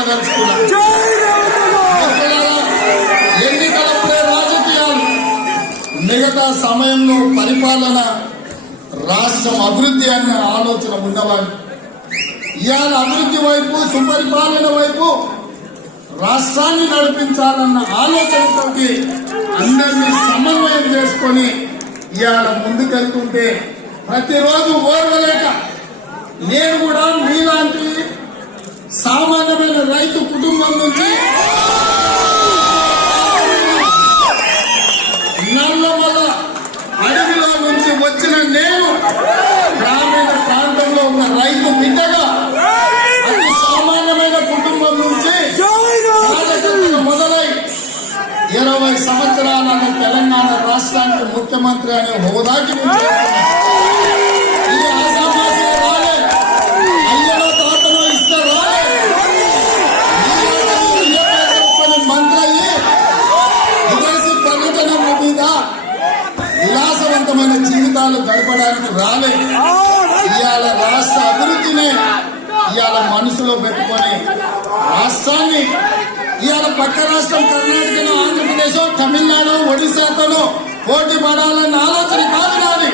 చెప్పదలుచుకున్నాను. ఎన్నికలప్పుడే రాజకీయాలు, మిగతా సమయంలో పరిపాలన, రాష్ట్రం అభివృద్ధి అన్న ఆలోచన ఉన్నవాడు. ఇవాళ అభివృద్ధి వైపు, సుపరిపాలన వైపు రాష్ట్రాన్ని నడిపించాలన్న ఆలోచనతో అందరినీ సమన్వయం చేసుకొని ఇవాళ ముందుకెళ్తుంటే ప్రతిరోజు ఓర్వలేక నేను కూడా మీలాంటి సామాన్యమైన రైతు కుటుంబం నుంచి నల్లమల అడవిలో నుంచి వచ్చిన నేను గ్రామీణ ప్రాంతంలో ఉన్న రైతు బిడ్డగా అతి సామాన్యమైన కుటుంబం నుంచి మొదలై 20 సంవత్సరాల తెలంగాణ రాష్ట్రానికి ముఖ్యమంత్రి అనే హోదాకి ఇది ఆసామాసిగా రాలే, అయ్యలో తాతలో ఇస్తే రాలే. మంత్రి అయ్యి విదేశీ పర్యటనల మీద విలాసవంతమైన జీవితాలు గడపడానికి రాలే. ఇవాళ రాష్ట్ర అభివృద్ధిని ఇవాళ మనసులో పెట్టుకొని రాష్ట్రాన్ని ఇవాళ పక్క రాష్ట్రం కర్ణాటకలో, ఆంధ్రప్రదేశ్, తమిళనాడు, ఒడిశాతోనో పోటీ పడాలన్న ఆలోచన కాదు. కానీ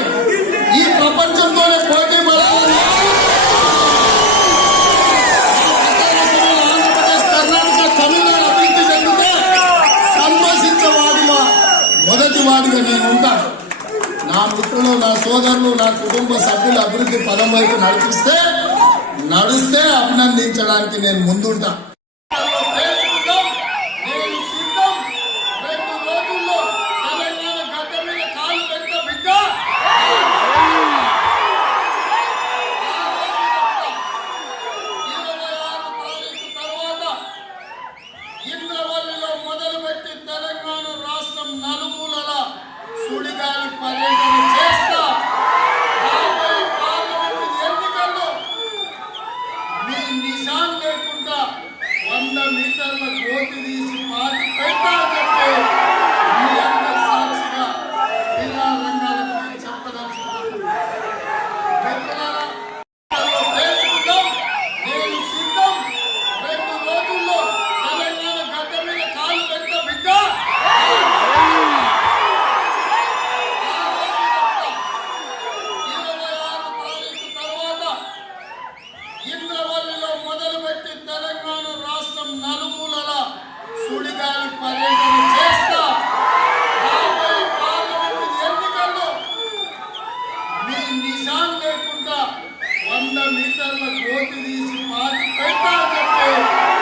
ఈ ప్రపంచంతోనే పోటీ పడాలని ఆంధ్రప్రదేశ్, కర్ణాటక, తమిళనాడు అభివృద్ధి చెందితే సంతోషించేవాడిగా మొదటి వాడిగా నేను ఉంటాను. నా మిత్రులు, నా సోదరులు, నా కుటుంబ సభ్యులు అభివృద్ధి పదం వైపు నడిస్తే అభినందించడానికి నేను ముందుంటా. సుడిగాలి పర్యటన చేస్తా. పార్లమెంట్ ఎన్నికల్లో మీ నిశాన్ లేకుండా 100 మీటర్ల గోతి తీసి పార్టీ పెడతా అని చెప్పి మీ అందరి సాక్షిగా జిల్లా రంగాలకు నేను చెప్పదలుచుకున్నాను. నేను సిద్ధం. 2 రోజుల్లో తెలంగాణ గడ్డ మీద కాలు పెడతా బిడ్డ. మొదలుపెట్టి తెలంగాణ రాష్ట్రం నలుమూలల సుడిగాలి పర్యటన చేస్తా. పార్లమెంట్ ఎన్నికల్లో మీ నిశాన్ లేకుండా 100 మీటర్ల గోతి తీసి పార్టీ పెడతా అని చెప్పి